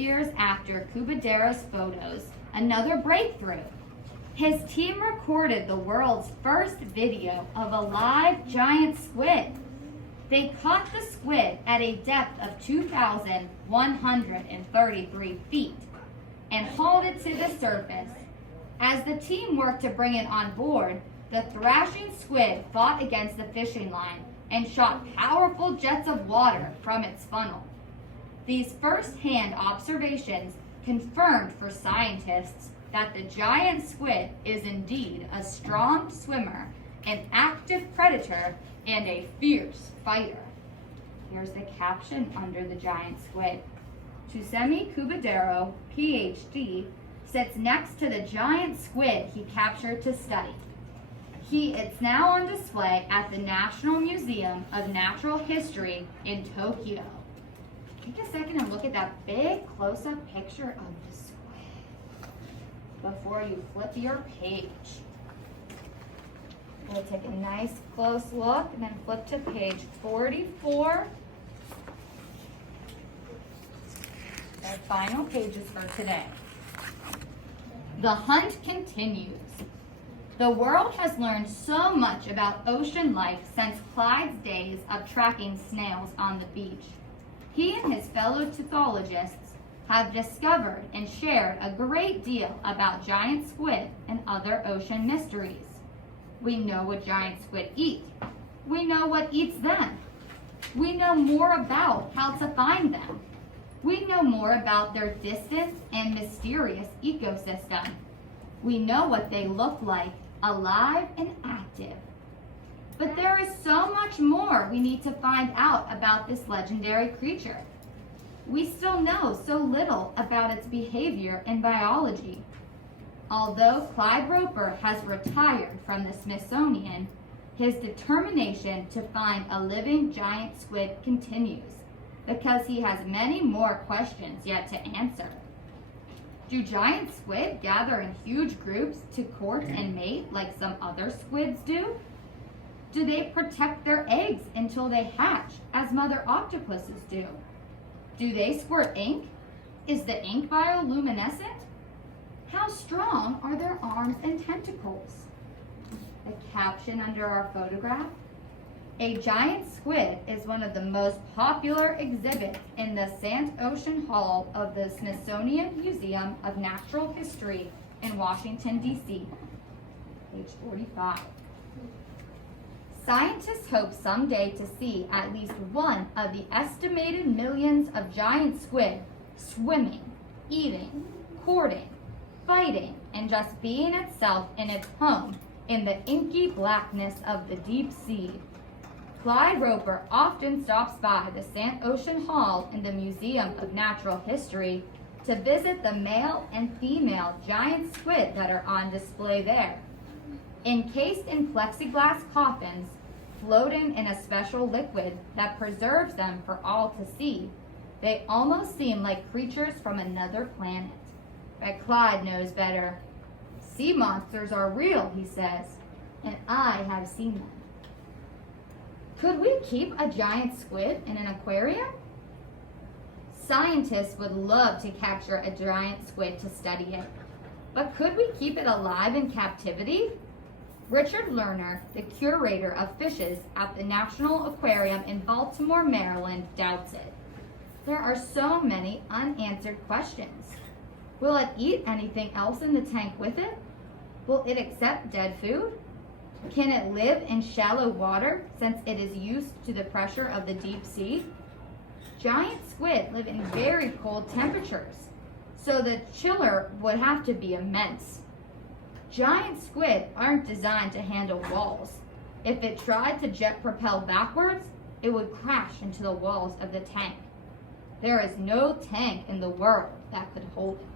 years after Cubadero's photos, another breakthrough. His team recorded the world's first video of a live giant squid. They caught the squid at a depth of 2,133 feet and hauled it to the surface. As the team worked to bring it on board, the thrashing squid fought against the fishing line and shot powerful jets of water from its funnel. These first-hand observations confirmed for scientists that the giant squid is indeed a strong swimmer, an active predator, and a fierce fighter. Here's the caption under the giant squid. Squid Cubadero, PhD, sits next to the giant squid he captured to study. It's now on display at the National Museum of Natural History in Tokyo. Take a second and look at that big close-up picture of the squid before you flip your page. We'll take a nice close look and then flip to page 44. Our final pages for today. The hunt continues. The world has learned so much about ocean life since Clyde's days of tracking snails on the beach. He and his fellow pathologists have discovered and shared a great deal about giant squid and other ocean mysteries. We know what giant squid eat. We know what eats them. We know more about how to find them. We know more about their distant and mysterious ecosystem. We know what they look like, alive and active. But there is so much more we need to find out about this legendary creature. We still know so little about its behavior and biology. Although Clyde Roper has retired from the Smithsonian, his determination to find a living giant squid continues because he has many more questions yet to answer. Do giant squid gather in huge groups to court and mate like some other squids do? Do they protect their eggs until they hatch, as mother octopuses do? Do they squirt ink? Is the ink bioluminescent? How strong are their arms and tentacles? The caption under our photograph: a giant squid is one of the most popular exhibits in the Sant Ocean Hall of the Smithsonian Museum of Natural History in Washington, D.C. Page 45. Scientists hope someday to see at least one of the estimated millions of giant squid swimming, eating, courting, fighting, and just being itself in its home in the inky blackness of the deep sea. Clyde Roper often stops by the Sant Ocean Hall in the Museum of Natural History to visit the male and female giant squid that are on display there. Encased in plexiglass coffins, floating in a special liquid that preserves them for all to see, they almost seem like creatures from another planet. But Clyde knows better. Sea monsters are real, he says, and I have seen them. Could we keep a giant squid in an aquarium? Scientists would love to capture a giant squid to study it, but could we keep it alive in captivity? Richard Lerner, the curator of fishes at the National Aquarium in Baltimore, Maryland, doubts it. There are so many unanswered questions. Will it eat anything else in the tank with it? Will it accept dead food? Can it live in shallow water since it is used to the pressure of the deep sea? Giant squid live in very cold temperatures, so the chiller would have to be immense. Giant squid aren't designed to handle walls. If it tried to jet propel backwards, it would crash into the walls of the tank. There is no tank in the world that could hold it.